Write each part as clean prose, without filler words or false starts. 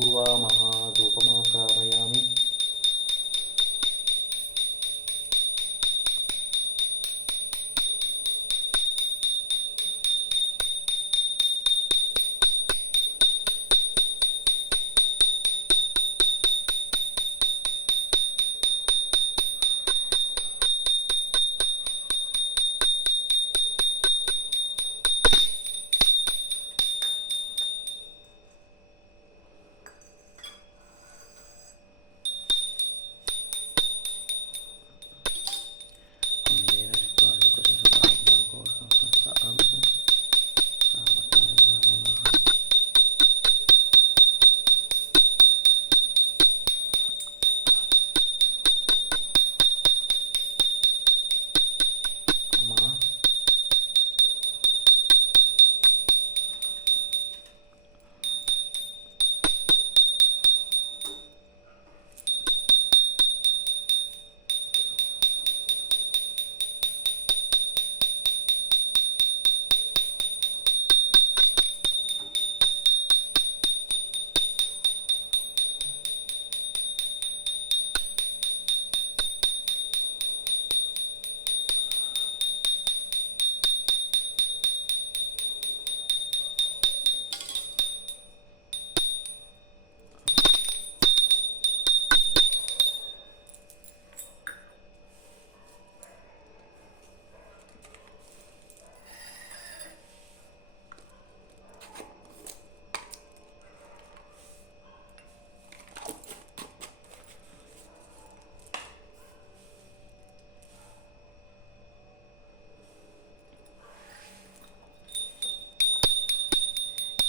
पूर्वा महाधूपमाकामयामि।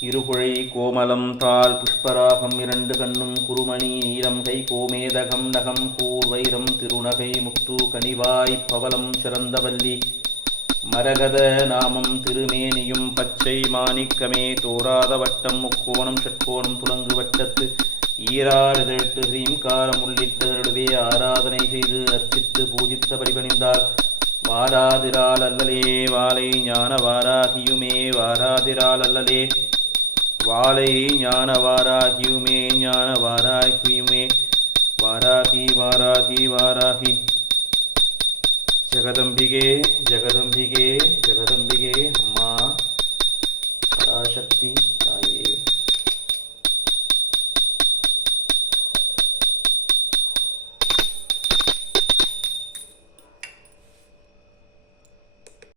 இருகுழை கோமலம் தாள் புஷ்பராகம் இரண்டு கண்ணும் குருமணி நீலம் கை கோமேதகம் நகம் கூர்வைரம் திருநகை முத்து கனிவாய் பவலம் சிறந்தவல்லி மரகத நாமம் திருமேனியும் பச்சை மாணிக்கமே தோராத வட்டம் முக்கோணம் ஷட்கோணம் துலங்கு வட்டத்து ஈராறுதெட்டு ஹ்ரீம்காரம் உள்ளிட்ட நடுவே ஆராதனை செய்து அர்ச்சித்து பூஜித்த பரிபணிந்தார். வாராதிரால் அல்லலே வாலை ஞான வாராகியுமே வாராதிரால் அல்லலே வாலை ஞான வாராகியுமே ஞான வாராகியுமே வாராகி வாராகி வாராகி. ஜெகதம்பிகே ஜெகதம்பிகே ஜெகதம்பிகே அம்மா பராசக்தி.